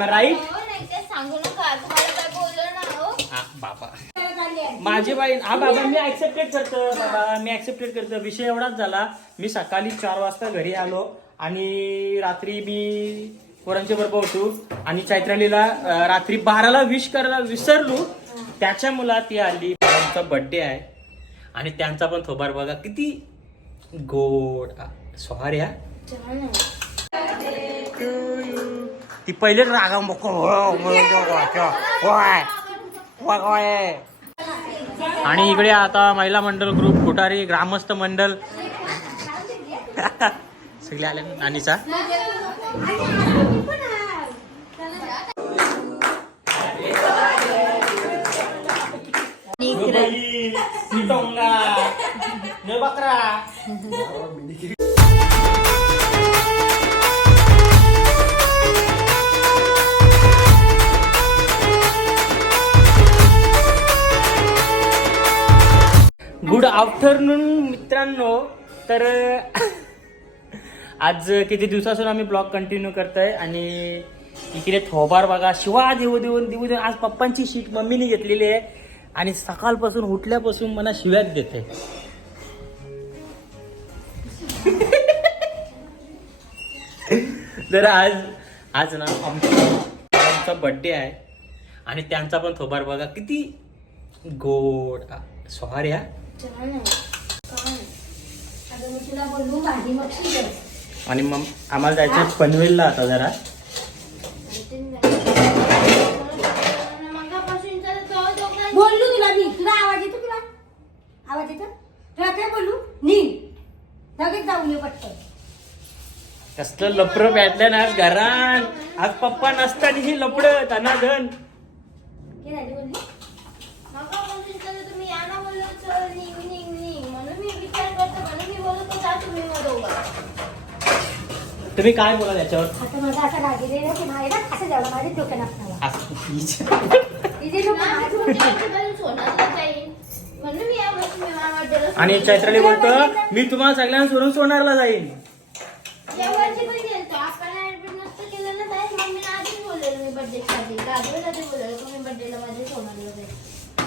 M right हो, नाही ते सांगू नका. तुम्हाला काय बोललो ना हो? बाबा. माझी बहीण हा बाबा मी ऍक्सेप्टेड करतो बाबा. मी ऍक्सेप्टेड करतो विषय एवढाच झाला. मी सकाळी चार वाजता घरी आलो आणि रात्री मी पोरांच्या बरोबर होतो आणि चैत्रालीला अं, रात्री बाराला विश करायला विसरलो. त्याच्या मुला ती आली. पोरांचा बर्थडे आहे. आणि त्यांचा पण थोबार बघा. किती गोड सॉरी हा. ती पहिले रागा मोक आणि इकडे आता महिला मंडळ ग्रुप कुटारी ग्रामस्थ मंडळ सगळे आले नानीचा? बकरा गुड आफ्टरनून मित्रांनो. तर आज किती दिवसापासून आम्ही ब्लॉग कंटिन्यू करतोय आणि इकडे थोबार बघा शिवा देऊ देऊन देऊ देऊन आज पप्पांची शीट मम्मीने घेतलेली आहे. आणि सकाळपासून उठल्यापासून मला शिव्यात देते. तर आज आज ना आमचा आमचा बड्डे आहे. आणि त्यांचा पण थोबार बघा. किती गोड सॉरी हा आणि मग आम्हाला जायचं पनवेलला आता जरा. बोललो तुला मी. तुला आवाज येतो तुला? आवाज येतो? तुला काय बोलू? निघ. लगेच जाऊन ये पटकन. कसलं लपड भेटलं ना आज घरात आज पप्पा नसताना ही लपड धनाधन काय झाली बोलली मगापासून तर तुम्ही या ना बोललो चल निघ निघ निघ म्हणून मी विचार करतो म्हणून मी बोलत होता तुम्ही मग दोघं तुम्ही काय बोला त्याच्यावर आता माझा असा रागिले ना की माझ्या ना असं माझ्या डोक्यात असं- तिथे लोक माझ्या आणि चैत्राली बोलतो मी तुम्हाला सगळ्यांना सोडून सोनारला जाईन.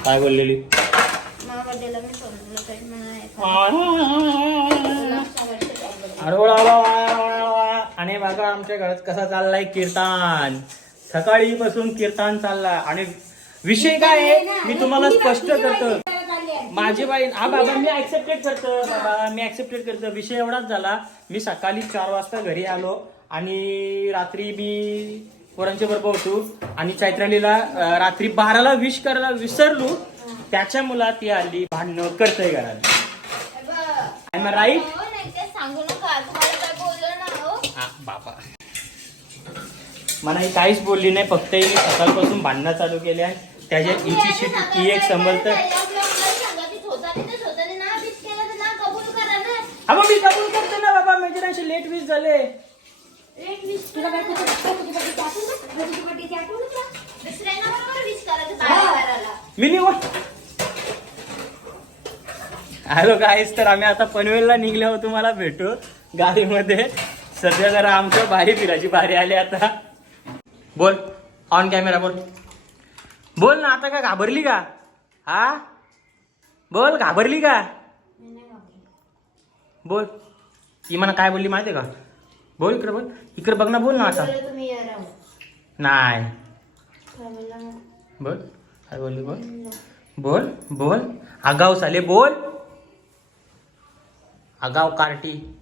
काय बोललेली. अरे वा. आणि बघा आमच्या घरात कसा चाललाय कीर्तन. सकाळी पासून कीर्तन चाललाय. आणि विषय काय आहे? मी तुम्हाला स्पष्ट करतो. माझी बाई हा बाबा मी ऍक्सेप्टेड करतो. बाबा मी ऍक्सेप्टेड करतो. विषय एवढाच झाला. मी सकाळी चार वाजता घरी आलो. आणि रात्री मी पोरांच्या बरोबर होतो. आणि चैत्रालीला रात्री बाराला विश करायला विसरलो. त्याच्या मुला ती आली भांडणं करतय घरात. आय राईट हो बाबा मला ही काहीच बोलली नाही फक्त हिने सकाळपासून भांडणं चालू केली आहे. त्याच्या हिची शीट ही एक संभलत हा मग मी कबूल करतो ना बाबा मेजरांशी लेट वीस झाले? मी निवड हॅलो गाईस तर आम्ही आता पनवेलला निघले आहोत तुम्हाला भेटू गाडीमध्ये. सध्या जरा आमच्या बारी फिरायची बारी आली आता. बोल. ऑन कॅमेरा बोल. बोल ना आता का घाबरली का? हा? बोल घाबरली का? बोल. ती मला काय बोलली माहितीये का? बोल इकडे बोल. इकडे बघ ना बोल ना आता. नाही. बोल. काय बोलली बोल. बोल बोल. आगाव साले बोल. आगाव कार्टी.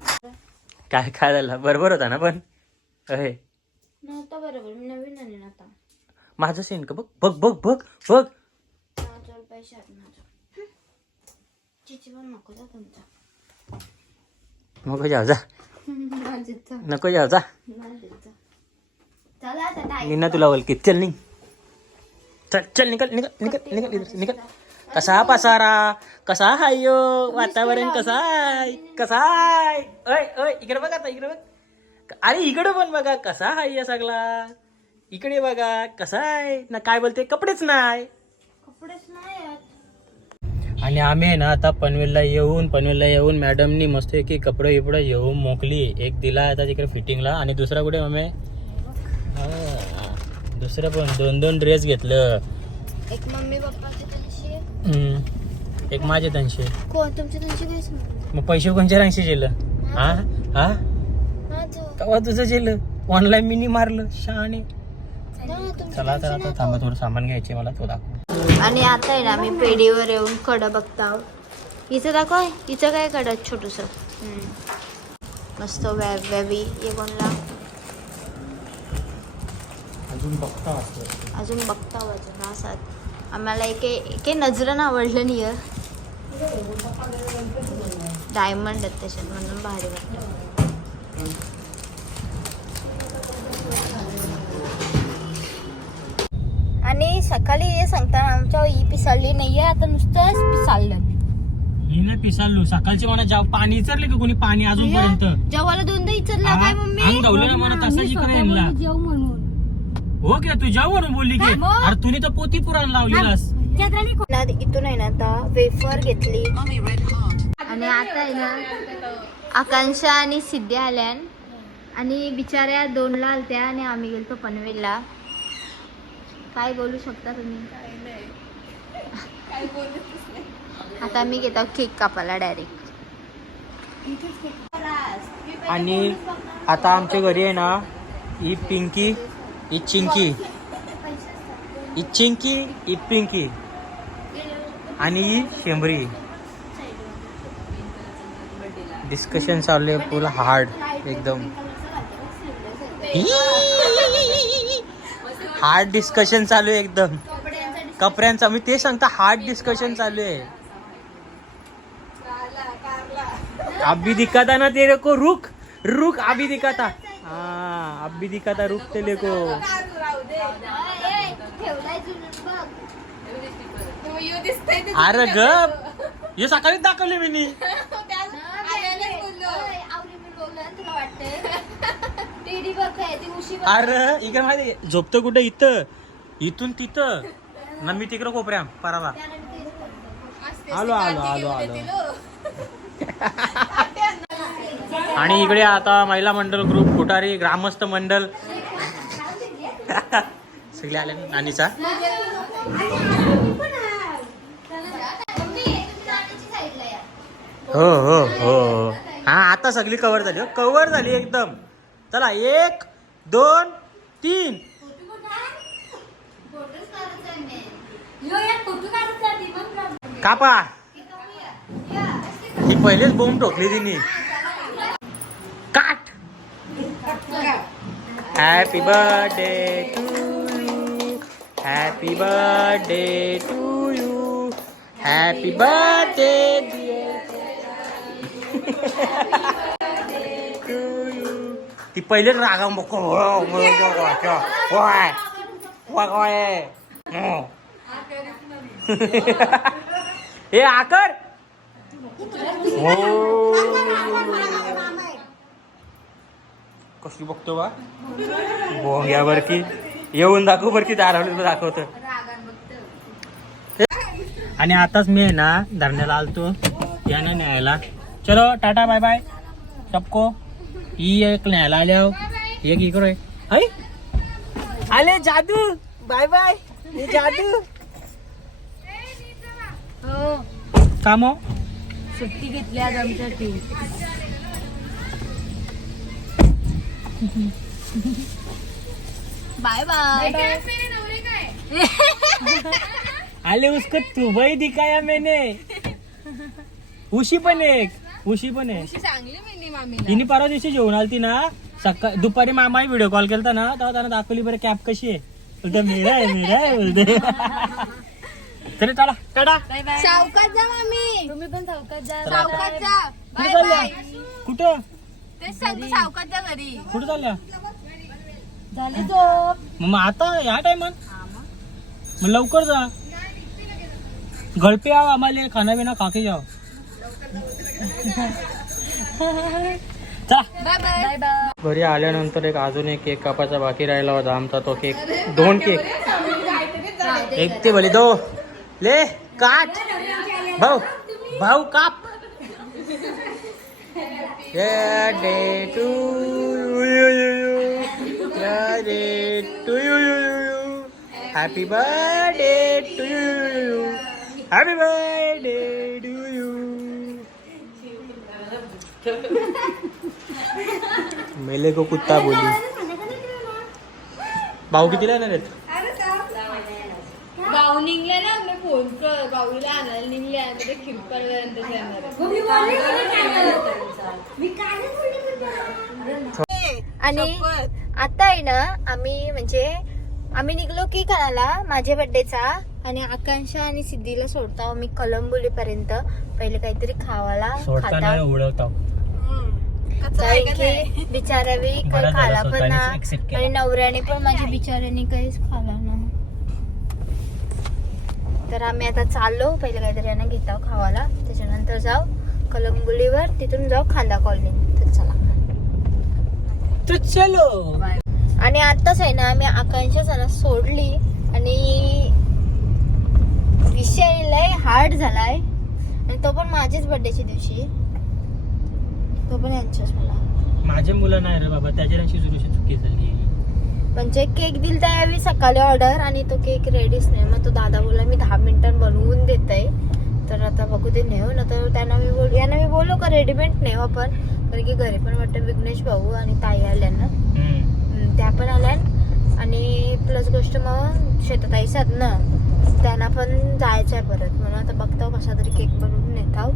काय काय झालं बरोबर होता ना पण? अहे नव्हता बरोबर मी नवीन आले ना आता. माझं सीन का? बघ बघ बघ बघ बघ. माझ्यावर पैसे आहेत माझ्या चिची पण नको जा तुमचा नको जाऊ जा. नको जाऊ जा. माझीच चला आता काय निन्ना तुला बोलकी चल निघ. चल चल निकल निकल निकल निकल निकल. कसा पसारा? कसा हाय यो? वातावरण कसा आहे कसा आहे अय अय इकडे बघा आता इकडे बघ. अरे इकडे पण बघा कसा हाय या सगळा? इकडे बघा कसा आहे ना काय बोलते? कपडेच नाही. कपडेच नाही आणि आम्ही आहे ना आता पनवेलला येऊन पनवेलला येऊन मॅडमनी मस्त की कपडे बिपडे येऊन मोकली. एक दिला आता तिकडे फिटिंगला आणि दुसरा कुठे मम्मी. दुसरं पण दोन दोन ड्रेस घेतलं. एक मम्मी त्यांची हम्म. एक माझे त्यांचे कोण? तुमचे मग पैसे कोणच्या रांगशी गेलं हा? हा? माझं. कवा तुझं गेलं ऑनलाईन मिनी मारलं. शहाणे. ना, तुमचे चला तर आता थांबा थोडं सामान घ्यायचे मला तो दाखव. आणि आता आहे ना मी पेढीवर येऊन कडं बघता हिचं दाखव हिचं काय कडं? छोटूस. मस्त वॅब वॅबी ये कोणला? अजून बघता अजून बघता अजून असात आम्हाला एक एके नजरनं आवडलं नाही डायमंड आहेत त्याच्यात म्हणून भारी वाटतं आणि सकाळी हे सांगताना आमच्या ई पिसाळली नाहीये आता नुसतंच पिसाळलं. ही नाही पिसाळलो. सकाळची मला जाव पाणी विचारले का कोणी पाणी अजूनपर्यंत? जेवायला दोनदा विचारला काय मम्मी? अंग गावलं ना मला तसं इकडे यांना. जेव म्हणून. हो की तू जाऊ म्हणून बोलली की? मग? अरे तुम्ही तर पोती पुराण लावलेलास. ना इथून आहे ना आता वेफर घेतली. आणि आता आहे ना आकांक्षा आणि सिद्ध्या आल्यान आणि बिचाऱ्या दोनला आलत्या आणि आम्ही गेलतो पनवेलला. काय बोलू शकता तुम्ही? आता मी घेतो केक कापायला डायरेक्ट आणि आता आमच्या घरी आहे ना ही पिंकी ही चिंकी ही चिंकी ही पिंकी आणि ही शेंबरी. डिस्कशन चालू आहे फुल हार्ड एकदम. हार्ड डिस्कशन चालू आहे एकदम. कपड्यांचा मी ते सांगता हार्ड डिस्कशन चालू आहे. अभी दिखाता ना तेरे को रुक रुक अभी दिखाता. हाँ अभी दिखाता रुक तेरे को अरे गप हे सकाळीच दाखवले मी नी. अरे इकडे माहिती झोपतो कुठे? इथं. इथून तिथं. ना मी तिकडं कोपऱ्या पराला आलो आलो आलो आलो. आणि इकडे आता महिला मंडळ ग्रुप कुटारी ग्रामस्थ मंडळ सगळे आले नानीचा? हो हो हो हो. हा आता सगळी कव्हर झाली हो. कव्हर झाली एकदम. चला एक दोन तीन. ती कापा ही पहिलेच बोंब ठोकली तिने काट happy birthday to you happy birthday to you happy birthday to you ती पहिलेच रागा बघ वाय वाय हे आकर हो कसली बघतो बा? की येऊन दाखव बर की दारावली दाखवत. आणि आताच मी आहे ना धरण्याला आलतो. यानं न्यायला. चलो टाटा बाय बाय सबको. ही एक न्यायला आल्या एक इकडे ऐ आले जादू. बाय बाय जादू. हो. काम? हो? सुट्टी घेतली आज आमच्यासाठी बाय बाय. आले उसको तुबई दिखाया मैंने. उशी पण एक. उशी पण आहे तिने परवा दिवशी जेवण आलती ना. सकाळ दुपारी मामाही व्हिडिओ कॉल केलता ना. तेव्हा त्यांना दाखवली बरं कॅप कशी आहे. बोलते मेरा आहे मेरा आहे बोलते. तरी चला. टाटा. सावकाश जा मामी. तुम्ही पण चौकात जा. सावकाश जा. कुठं? तेच सांगतो सावकाश जा घरी. कुठं चालल्या? झाली झोप. मग आता या टायमात मग लवकर जा. गळपे आव आम्हाला खाना बिना काके जाव. चला बाय बाय बाय बाय घरी आल्यानंतर एक अजून एक केक कापायचा बाकी राहिला होता. आमचा तो केक. दोन केक. एक ते भले दो. ले काट. भाऊ भाऊ काप. day to you day to you happy birthday to you happy birthday to you मेले को कुत्ता बोली भाऊ कितीला येणार आहेत आणि आता आहे ना आम्ही म्हणजे आम्ही निघलो की करायला माझ्या बर्थडेचा आणि आकांक्षा आणि सिद्धीला सोडता मी कलंबोली पर्यंत पहिले काहीतरी खावाला खाता. उडवतो कारण की बिचारावी काही खाला पण ना. आणि नवऱ्याने पण माझ्या बिचाऱ्याने काहीच खाला ना तर आम्ही आता चाललो. पहिले काहीतरी यांना घेता खावाला. त्याच्यानंतर जाऊ कलंबुलीवर तिथून जाऊ खांदा कॉलनी तर चला. तो चलो. आणि आताच आहे ना आम्ही आकांक्षा सणा सोडली. आणि विषय लय हार्ड झालाय. आणि तो पण माझ्याच बर्थडेच्या दिवशी. तो पण यांच्याच मला. माझे मुलं नाही रे बाबा त्याच्या दिवशी चुकी झाली. म्हणजे केक दिल त्यावेळी सकाळी ऑर्डर आणि तो केक रेडीच नाही. मग तो दादा बोलला मी दहा मिनिटात बनवून देत आहे तर आता बघू ते नेऊ. ना तर त्यांना मी बोल यांना मी बोललो का रेडीमेड नेऊ आपण. कारण की घरी पण वाटतं विघ्नेश भाऊ आणि ताई आल्या ना. त्या पण आल्या. आणि प्लस गोष्ट मग शेतात आईसात ना त्यांना पण जायचं आहे परत. म्हणून आता बघतो कसा तरी केक बनवून नेत आहो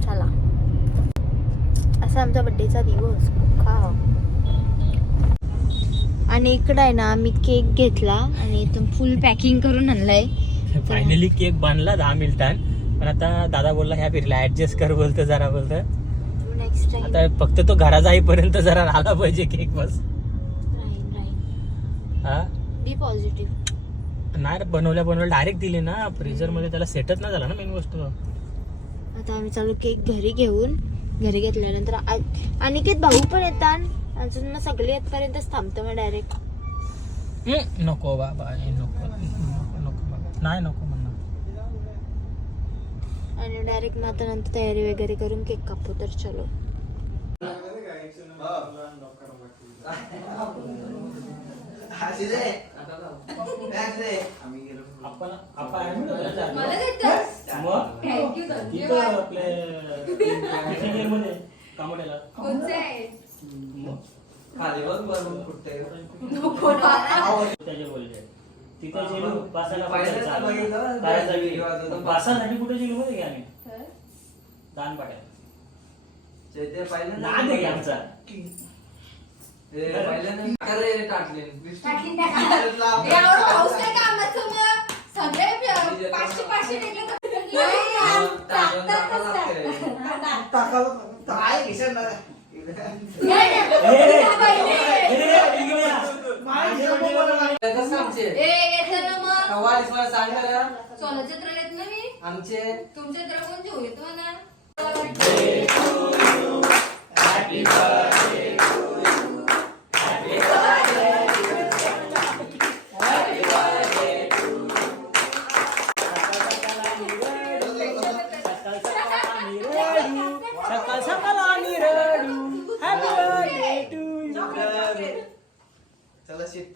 चला. असा आमचा बड्डेचा दिवस. खा. आणि इकडं आहे ना आम्ही केक घेतला आणि इथून फुल पॅकिंग करून आणलाय. फायनली केक बांधला दहा मिनिटात. पण आता दादा बोलला ह्या फिरला ऍडजस्ट कर बोलतो जरा बोलतो आता फक्त तो घरा जाईपर्यंत जरा राहिला पाहिजे केक बस. हा? पॉझिटिव्ह नाही बनवल्या बनवल्या डायरेक्ट दिले ना. फ्रीजरमध्ये त्याला सेटच नाही झाला ना मेन गोष्ट. आता आम्ही चालू केक घरी घेऊन घरी घेतल्यानंतर अनिकेत भाऊ पण येतात. अजून मग सगळे येतपर्यंतच थांबतो मग डायरेक्ट नको बाबा हे नको नको नको बाबा. नाही नको म्हणणार. आणि डायरेक्ट मग आता नंतर तयारी वगैरे करून केक कापू तर चलो. आपण आपण मग? आपले कामोड्याला. मग त्याचे बोलले. तिथे जेलू बसायला पहिल्यांदा बघितलं. करायचा व्हिडिओ आता तो. बसासाठी कुठे जेलू मध्ये घ्या आम्ही? दान पाट्या चैत्य पहिल्यांदा नाद आहे की आमचा. ते पहिल्यांदा करे टाकले. नाही, टाकतात. कसं आमचे कवालीस मला सांगा आमचे तुमच्या तर कोण जेऊ येतो ना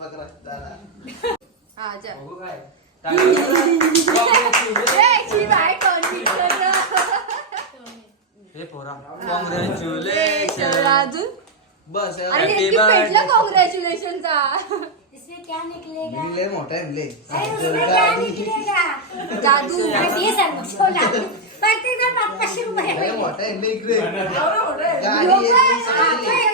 चला शीट पकड़ा दादा बघू काय. हे पोरा कॉंग्रॅच्युलेशन बस कॉंग्रॅच्युलेशनचा इसमें क्या निकलेगा? मिले मोठा आहे मिले अरे उसमें क्या निकलेगा? जादू. ये सर छोला प्रत्येक जण पाचशे रुपये अरे मोठा आहे मिले इकडे लोकं- गाडी येते,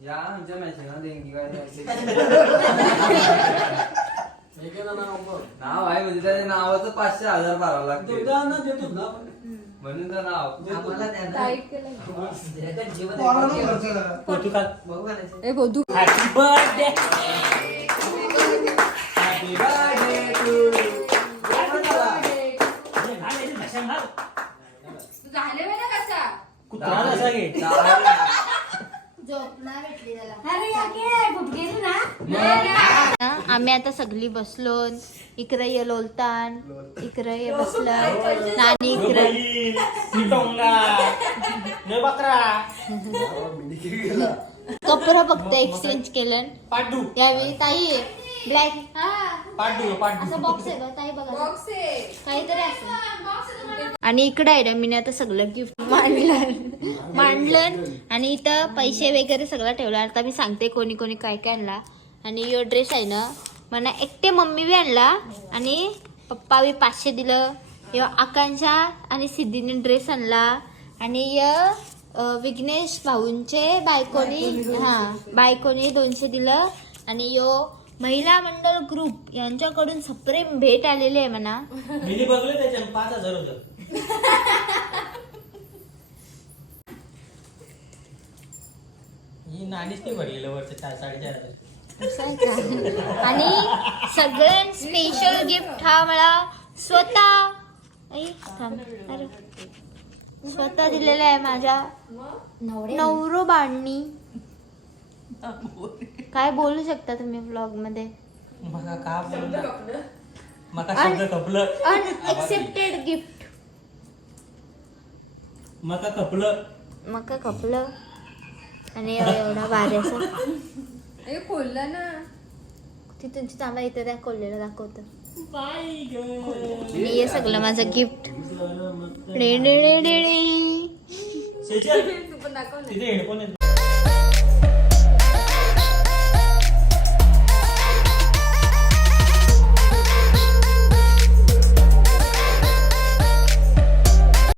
या आमच्या मॅचिंगला देणगी काय नाव आहे म्हणजे त्याच्या नावाचं पाचशे हजार भरावं लागते म्हणून तर नाव happy birthday happy birthday to झाले ना कसा कुत्रा कसा घे आम्ही आता सगळी बसलोन इकडे ये लोलतान इकडे ये बसलं नानी इकडे. बैल, मी टोंगा न बकरा. कपडा फक्त एक्सचेंज केलं पाडू. यावेळी ताई ब्लॅक हा. पाडू पाडू. असं बॉक्स आहे बघ ताई बघा. काहीतरी असं. आणि इकडे आहे ना मी आता सगळं गिफ्ट मांडलं. मांडलं आणि इथं पैसे वगैरे सगळं ठेवलं. आता मी सांगते कोणी कोणी काय काय आणला. आणि यो ड्रेस आहे ना मला एकटे मम्मी बी आणला आणि पप्पा बी पाचशे दिलं. यो आकांक्षा आणि सिद्धीने ड्रेस आणला. आणि य विघ्नेश भाऊंचे बायकोनी हा बायकोनी दोनशे दिलं. आणि यो महिला मंडळ ग्रुप यांच्याकडून सप्रेम भेट आलेली आहे म्हणा पाच हजार होतं. ही नाणीच नाही भरलेलं वरचं चार साडेचार हजार. असं आहे का? आणि सगळ्यात स्पेशल गिफ्ट हा मला स्वतः आई, थांब. अरे. स्वतः दिलेला आहे माझ्या नवरो. बांधणी काय बोलू शकता तुम्ही ब्लॉगमध्ये? मका का बोलला? मका शब्द कपलं. अनएक्सेप्टेड गिफ्ट मका कपलं. मग काय खपलं आणि एवढा भारी असं खोलला ना तिथून थांबा इथं त्या कोल्हेला दाखवतं. आणि हे सगळं माझं गिफ्ट. डे डे डे डे डे. शेजल, तू पण दाखव ना तिथे हेडफोन आहेत